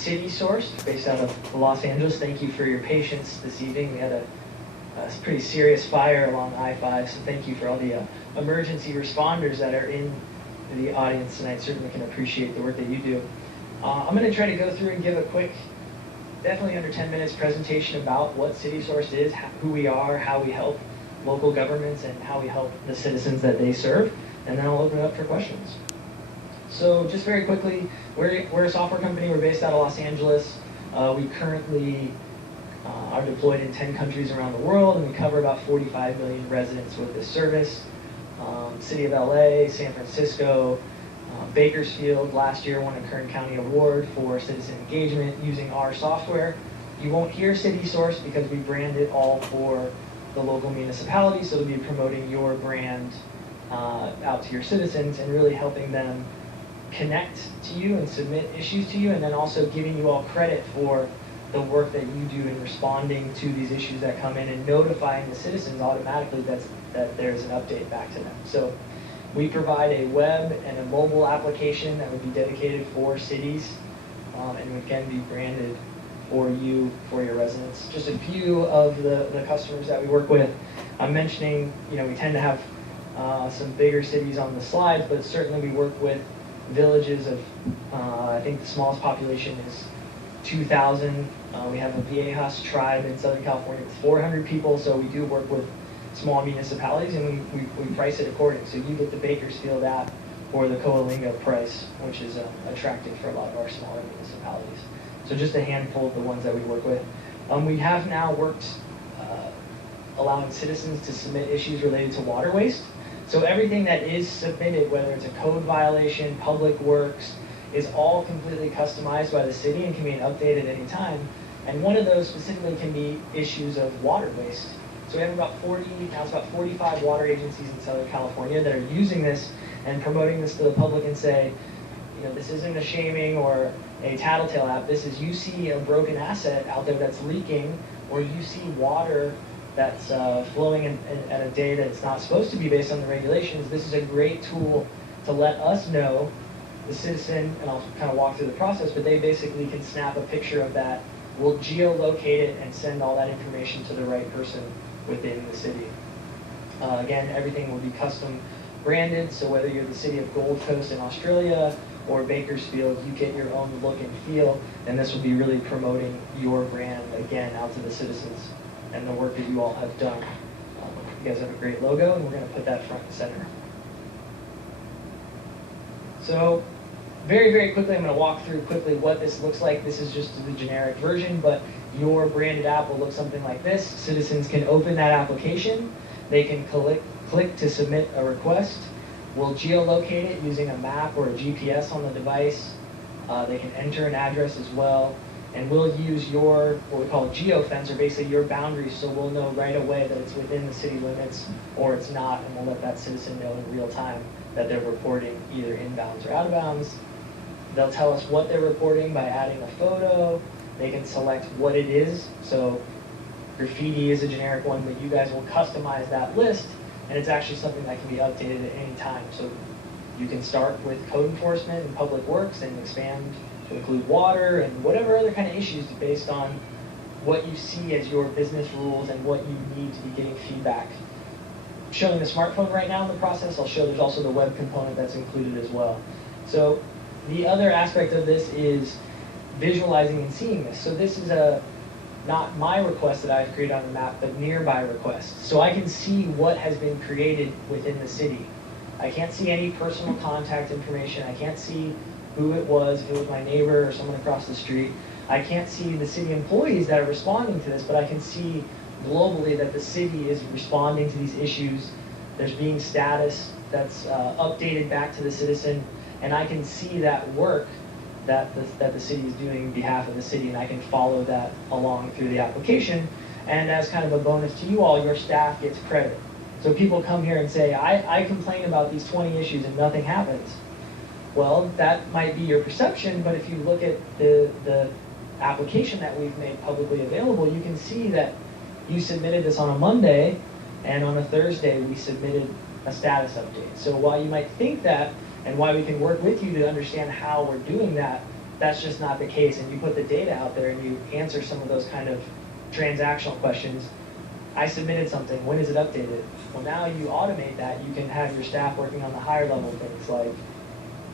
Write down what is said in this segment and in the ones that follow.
CitySourced, based out of Los Angeles. Thank you for your patience this evening. We had a pretty serious fire along I-5, so thank you for all the emergency responders that are in the audience tonight. Certainly can appreciate the work that you do. I'm going to try to go through and give a quick, definitely under 10 minutes presentation about what CitySourced is, who we are, how we help local governments, and how we help the citizens that they serve, and then I'll open it up for questions. So just very quickly, we're a software company. We're based out of Los Angeles. We currently are deployed in 10 countries around the world, and we cover about 45 million residents with this service. City of LA, San Francisco, Bakersfield last year won a Kern County Award for citizen engagement using our software. You won't hear CitySourced because we brand it all for the local municipality, so they'll be promoting your brand out to your citizens and really helping them connect to you and submit issues to you, and then also giving you all credit for the work that you do in responding to these issues that come in and notifying the citizens automatically that there's an update back to them. So we provide a web and a mobile application that would be dedicated for cities and can be branded for you, for your residents. Just a few of the customers that we work with. I'm mentioning, we tend to have some bigger cities on the slides, but certainly we work with villages of, I think the smallest population is 2,000. We have a Viejas tribe in Southern California with 400 people, so we do work with small municipalities, and we price it accordingly. So you get the Bakersfield app or the Coalinga price, which is attractive for a lot of our smaller municipalities. So just a handful of the ones that we work with. We have now worked allowing citizens to submit issues related to water waste. So everything that is submitted, whether it's a code violation, public works, is all completely customized by the city and can be updated at any time. And one of those specifically can be issues of water waste. So we have about 45 water agencies in Southern California that are using this and promoting this to the public and say, this isn't a shaming or a tattletale app. This is, you see a broken asset out there that's leaking, or you see water that's flowing at a day that it's not supposed to be based on the regulations. This is a great tool to let us know, the citizen, and I'll kind of walk through the process, but they basically can snap a picture of that. We'll geolocate it and send all that information to the right person within the city. Again, everything will be custom branded, so whether you're the city of Gold Coast in Australia or Bakersfield, you get your own look and feel, and this will be really promoting your brand, again, out to the citizens and the work that you all have done. You guys have a great logo, and we're going to put that front and center. So very, very quickly, I'm going to walk through quickly what this looks like. This is just the generic version, but your branded app will look something like this. Citizens can open that application. They can click to submit a request. We'll geolocate it using a map or a GPS on the device. They can enter an address as well. And we'll use your, what we call a geofence, or basically your boundaries, so we'll know right away that it's within the city limits or it's not, and we'll let that citizen know in real time that they're reporting either inbounds or out of bounds. They'll tell us what they're reporting by adding a photo. They can select what it is. So graffiti is a generic one, but you guys will customize that list, and it's actually something that can be updated at any time. So you can start with code enforcement and public works and expand to include water and whatever other kind of issues based on what you see as your business rules and what you need to be getting feedback. I'm showing the smartphone right now in the process. I'll show there's also the web component that's included as well. So the other aspect of this is visualizing and seeing this. So this is not my request that I've created on the map, but nearby requests. So I can see what has been created within the city. I can't see any personal contact information. I can't see who it was, if it was my neighbor or someone across the street. I can't see the city employees that are responding to this, but I can see globally that the city is responding to these issues. There's being status that's updated back to the citizen, and I can see that work that the city is doing on behalf of the city, and I can follow that along through the application. And as kind of a bonus to you all, your staff gets credit. So people come here and say, I complain about these 20 issues and nothing happens. Well, that might be your perception, but if you look at the application that we've made publicly available, you can see that you submitted this on a Monday, and on a Thursday we submitted a status update. So while you might think that, and why we can work with you to understand how we're doing that, that's just not the case, and you put the data out there and you answer some of those kind of transactional questions. I submitted something, when is it updated? Well, now you automate that, you can have your staff working on the higher level things like,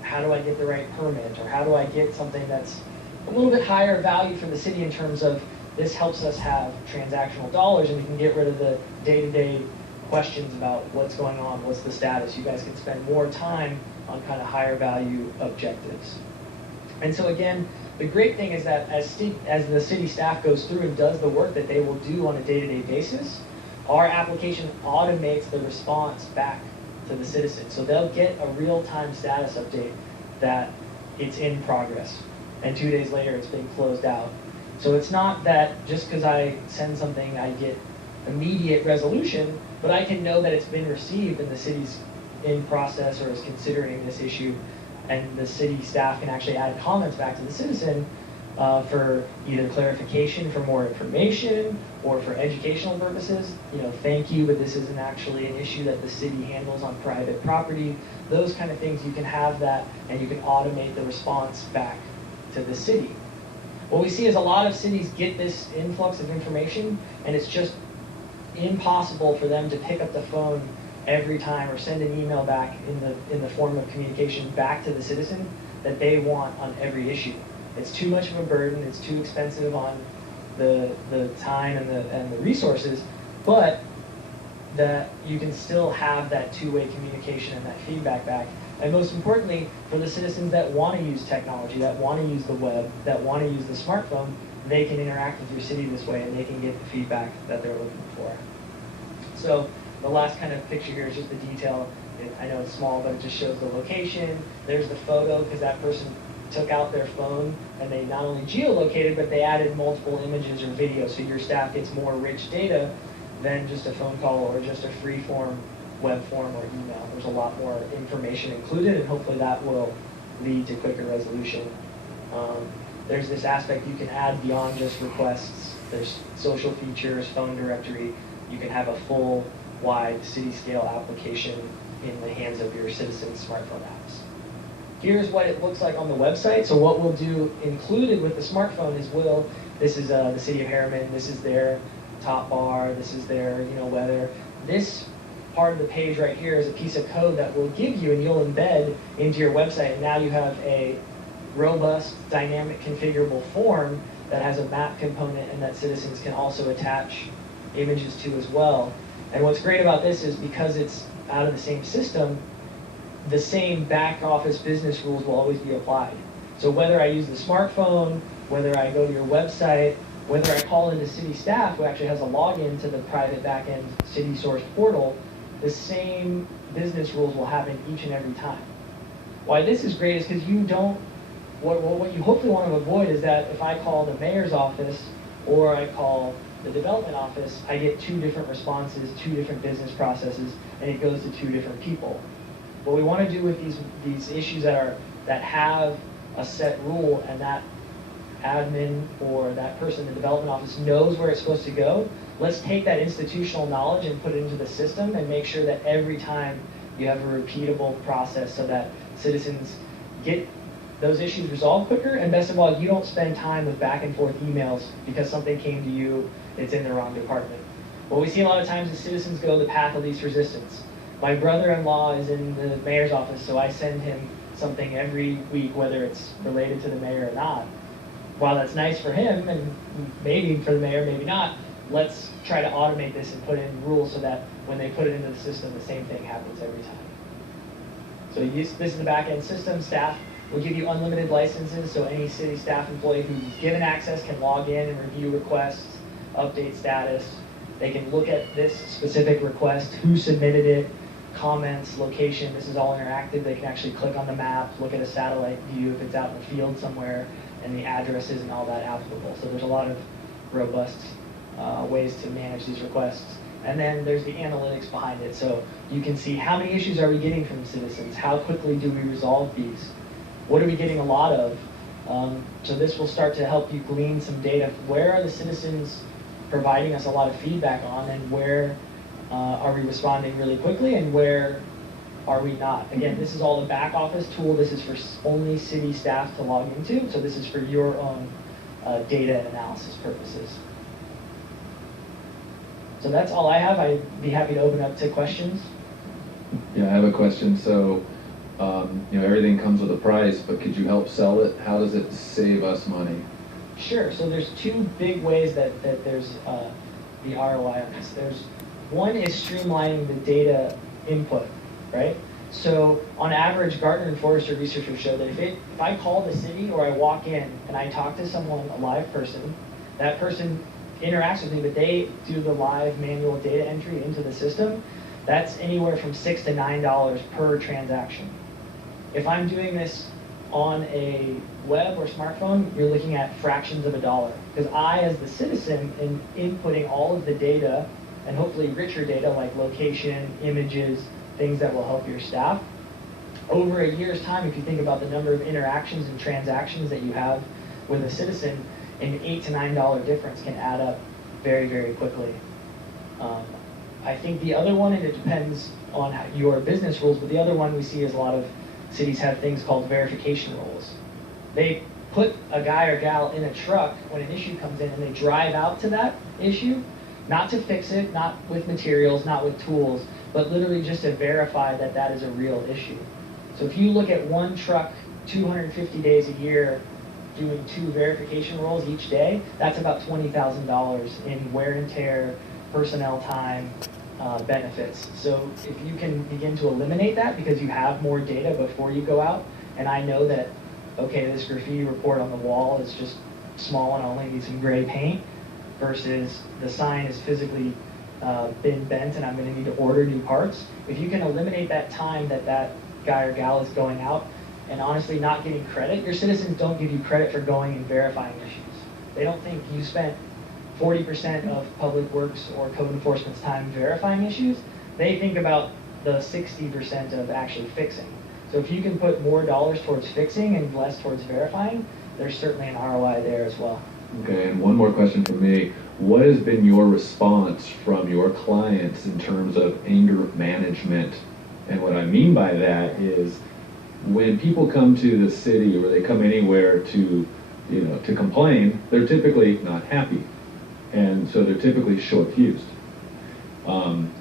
how do I get the right permit, or how do I get something that's a little bit higher value for the city in terms of this helps us have transactional dollars, and we can get rid of the day-to-day questions about what's going on, what's the status. You guys can spend more time on kind of higher value objectives. And so again, the great thing is that as the city staff goes through and does the work that they will do on a day-to-day basis, our application automates the response back to the citizen. So they'll get a real-time status update that it's in progress, and 2 days later it's been closed out. So it's not that just because I send something I get immediate resolution, but I can know that it's been received and the city's in process or is considering this issue, and the city staff can actually add comments back to the citizen for either clarification, for more information, or for educational purposes. You know, thank you, but this isn't actually an issue that the city handles on private property. Those kind of things, you can have that, and you can automate the response back to the city. What we see is a lot of cities get this influx of information, and it's just impossible for them to pick up the phone every time or send an email back in the form of communication back to the citizen that they want on every issue. It's too much of a burden, it's too expensive on the time and the resources, but that you can still have that two-way communication and that feedback back. And most importantly, for the citizens that want to use technology, that want to use the web, that want to use the smartphone, they can interact with your city this way and they can get the feedback that they're looking for. So the last kind of picture here is just the detail. I know it's small, but it just shows the location. There's the photo, because that person took out their phone and they not only geolocated, but they added multiple images or videos, so your staff gets more rich data than just a phone call or just a free form web form or email. There's a lot more information included, and hopefully that will lead to quicker resolution. There's this aspect you can add beyond just requests. There's social features, phone directory. You can have a full wide city-scale application in the hands of your citizens' smartphone apps. Here's what it looks like on the website. So what we'll do included with the smartphone is this is the city of Harriman, this is their top bar, this is their weather. This part of the page right here is a piece of code that we'll give you and you'll embed into your website, and now you have a robust, dynamic, configurable form that has a map component and that citizens can also attach images to as well. And what's great about this is because it's out of the same system, the same back office business rules will always be applied. So whether I use the smartphone, whether I go to your website, whether I call into city staff who actually has a login to the private backend CitySourced portal, the same business rules will happen each and every time. Why this is great is because you don't, what you hopefully want to avoid is that if I call the mayor's office or I call the development office, I get two different responses, two different business processes, and it goes to two different people. What we want to do with these issues that have a set rule and that admin or that person in the development office knows where it's supposed to go, let's take that institutional knowledge and put it into the system and make sure that every time you have a repeatable process so that citizens get those issues resolved quicker, and best of all, you don't spend time with back and forth emails because something came to you, it's in the wrong department. What we see a lot of times is citizens go the path of least resistance. My brother-in-law is in the mayor's office, so I send him something every week, whether it's related to the mayor or not. While that's nice for him, and maybe for the mayor, maybe not, let's try to automate this and put in rules so that when they put it into the system, the same thing happens every time. So this is the back-end system. Staff will give you unlimited licenses, so any city staff employee who's given access can log in and review requests, update status. They can look at this specific request, who submitted it, comments, location. This is all interactive. They can actually click on the map, look at a satellite view if it's out in the field somewhere, and the address isn't all that applicable. So there's a lot of robust ways to manage these requests. And then there's the analytics behind it. So you can see how many issues are we getting from citizens? How quickly do we resolve these? What are we getting a lot of? So this will start to help you glean some data. Where are the citizens providing us a lot of feedback on, and where are we responding really quickly, and where are we not? Again, this is all the back office tool. This is for only city staff to log into. So this is for your own data and analysis purposes. So that's all I have. I'd be happy to open up to questions. Yeah, I have a question. So, everything comes with a price, but could you help sell it? How does it save us money? Sure. So there's two big ways that there's the ROI on this. One is streamlining the data input, right? So on average, Gartner and Forrester researchers show that if I call the city or I walk in and I talk to someone, a live person, that person interacts with me, but they do the live manual data entry into the system, that's anywhere from $6 to $9 per transaction. If I'm doing this on a web or smartphone, you're looking at fractions of a dollar. Because I, as the citizen, am inputting all of the data, and hopefully richer data like location, images, things that will help your staff. Over a year's time, if you think about the number of interactions and transactions that you have with a citizen, an $8 to $9 difference can add up very, very quickly. I think the other one, and it depends on your business rules, but the other one we see is a lot of cities have things called verification rules. They put a guy or gal in a truck when an issue comes in and they drive out to that issue, not to fix it, not with materials, not with tools, but literally just to verify that that is a real issue. So if you look at one truck 250 days a year doing 2 verification rolls each day, that's about $20,000 in wear and tear, personnel time, benefits. So if you can begin to eliminate that because you have more data before you go out, and I know that, okay, this graffiti report on the wall is just small and I only need some gray paint, versus the sign is physically been bent and I'm going to need to order new parts. If you can eliminate that time that guy or gal is going out and honestly not getting credit, your citizens don't give you credit for going and verifying issues. They don't think you spent 40% of public works or code enforcement's time verifying issues. They think about the 60% of actually fixing. So if you can put more dollars towards fixing and less towards verifying, there's certainly an ROI there as well. Okay, and one more question from me. What has been your response from your clients in terms of anger management? And what I mean by that is when people come to the city or they come anywhere to complain, they're typically not happy. And so they're typically short-fused.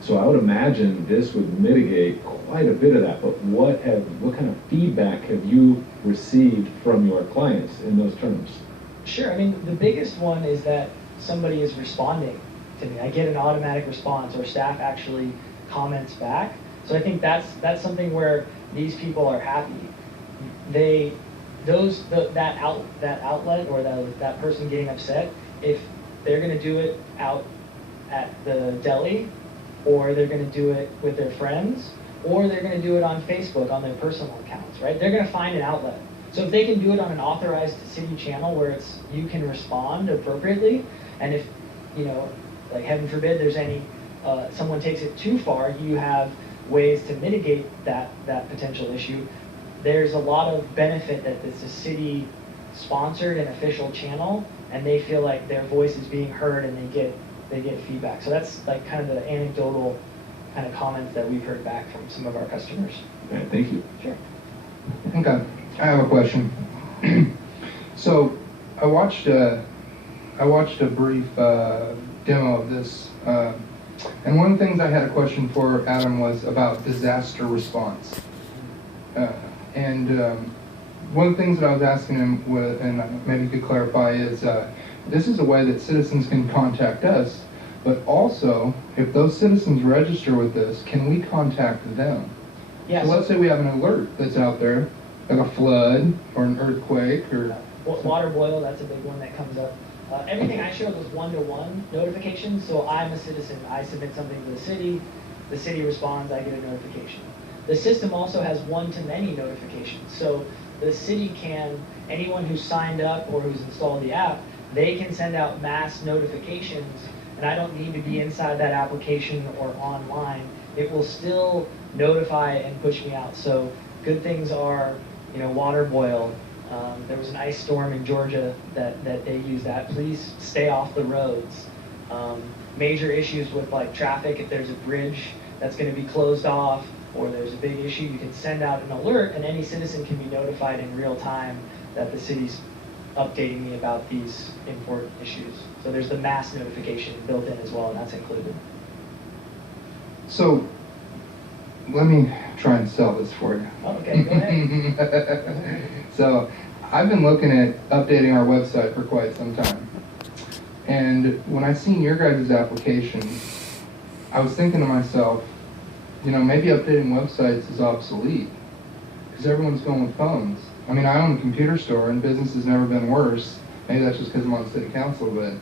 So I would imagine this would mitigate quite a bit of that, but what kind of feedback have you received from your clients in those terms? Sure, I mean, the biggest one is that somebody is responding to me. I get an automatic response, or staff actually comments back. So I think that's something where these people are happy. That outlet or that person getting upset, if they're going to do it out at the deli, or they're going to do it with their friends, or they're going to do it on Facebook on their personal accounts, right? They're going to find an outlet. So if they can do it on an authorized city channel where you can respond appropriately, and if, like heaven forbid, there's someone takes it too far, you have ways to mitigate that potential issue. There's a lot of benefit that it's a city-sponsored and official channel, and they feel like their voice is being heard and they get feedback. So that's like kind of the anecdotal kind of comments that we've heard back from some of our customers. Okay, thank you. Sure. Okay, I have a question. So I watched a brief demo of this, and one of the things I had a question for Adam was about disaster response. One of the things that I was asking him, and maybe you could clarify, is this is a way that citizens can contact us, but also, if those citizens register with this, can we contact them? Yes. So let's say we have an alert that's out there, like a flood or an earthquake or... Water boil, that's a big one that comes up. Everything I showed was one-to-one notifications, so I'm a citizen. I submit something to the city responds, I get a notification. The system also has one-to-many notifications, so the city anyone who's signed up or who's installed the app, they can send out mass notifications, and I don't need to be inside that application or online. It will still notify and push me out. So good things are, water boil. There was an ice storm in Georgia that they use that. Please stay off the roads. Major issues with like traffic, if there's a bridge that's going to be closed off, or there's a big issue, you can send out an alert, and any citizen can be notified in real time that the city's updating me about these important issues. So there's the mass notification built in as well, and that's included. So let me try and sell this for you. Oh, okay, go ahead. So I've been looking at updating our website for quite some time. And when I seen your guys' application, I was thinking to myself, you know, maybe updating websites is obsolete because everyone's going with phones. I mean, I own a computer store and business has never been worse. Maybe that's just because I'm on city council, but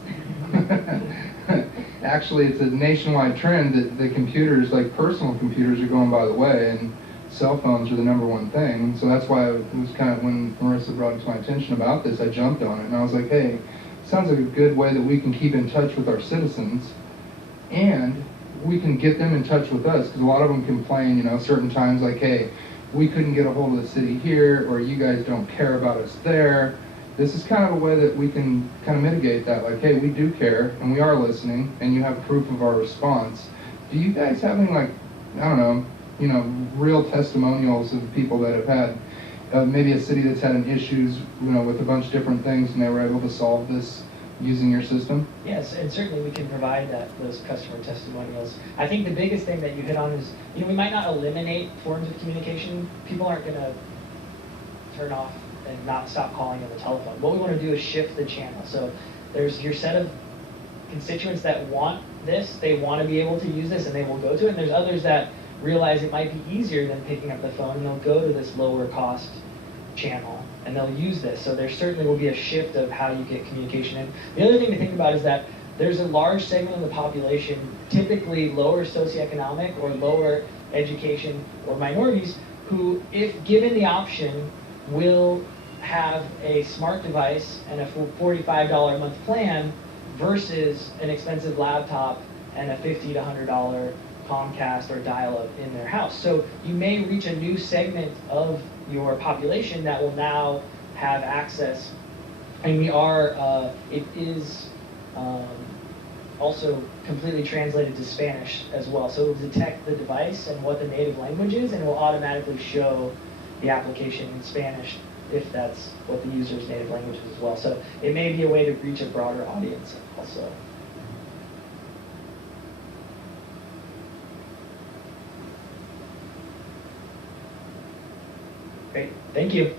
actually it's a nationwide trend that the computers, like personal computers, are going by the way, and cell phones are the #1 thing. So that's why it was kind of, when Marissa brought it to my attention about this, I jumped on it and I was like, hey, sounds like a good way that we can keep in touch with our citizens, and we can get them in touch with us, because a lot of them complain, you know, certain times, like, hey, we couldn't get a hold of the city here, or you guys don't care about us there. This is kind of a way that we can kind of mitigate that, like, hey, we do care, and we are listening, and you have proof of our response. Do you guys have any, like, I don't know, you know, real testimonials of people that have had maybe a city that's had an issues, you know, with a bunch of different things, and they were able to solve this using your system? Yes, and certainly we can provide those customer testimonials. I think the biggest thing that you hit on is, you know, we might not eliminate forms of communication. People aren't going to turn off and not stop calling on the telephone. What we want to do is shift the channel. So there's your set of constituents that want this, they want to be able to use this, and they will go to it. And there's others that realize it might be easier than picking up the phone, and they'll go to this lower cost channel and they'll use this. So there certainly will be a shift of how you get communication in. The other thing to think about is that there's a large segment of the population, typically lower socioeconomic or lower education or minorities, who, if given the option, will have a smart device and a $45 a month plan versus an expensive laptop and a $50 to $100 Comcast or dial-up in their house. So you may reach a new segment of your population that will now have access, and we are, it is also completely translated to Spanish as well. So it will detect the device and what the native language is, and it will automatically show the application in Spanish if that's what the user's native language is as well. So it may be a way to reach a broader audience also. Great, thank you.